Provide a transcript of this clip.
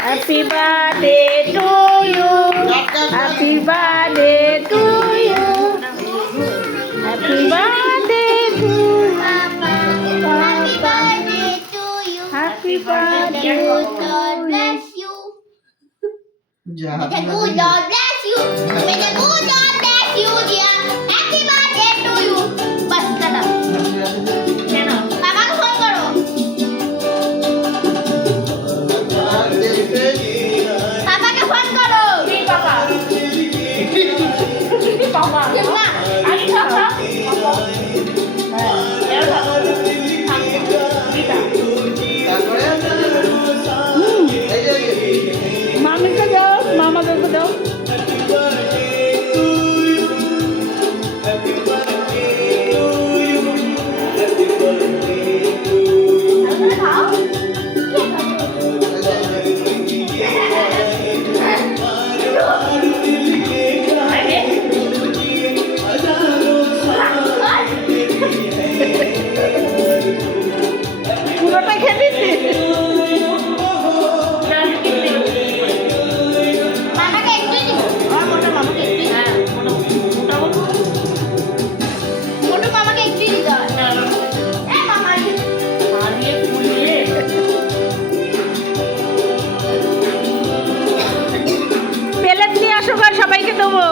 Happy birthday to you. Happy birthday to you. Happy birthday to Papa. Happy birthday to you. Happy birthday. May the good Lord bless you. May the good Lord bless you. May the good Lord bless you, dear. Happy birthday to you. बस खत्म. पापा को phone करो. पापा को phone करो. नहीं पापा. पापा. कितना? आगे पापा. मामी को जाओ, मामा को जाओ। পুরোটা খেয়ে দিচ্ছি। मामा का एक ही और मोटा मामा का एक ही है मोटा मामा का एक ही दिखा ए मामा ये मारिए फूलिए প্লেট নিয়ে আসো, সবাইকে দেবো।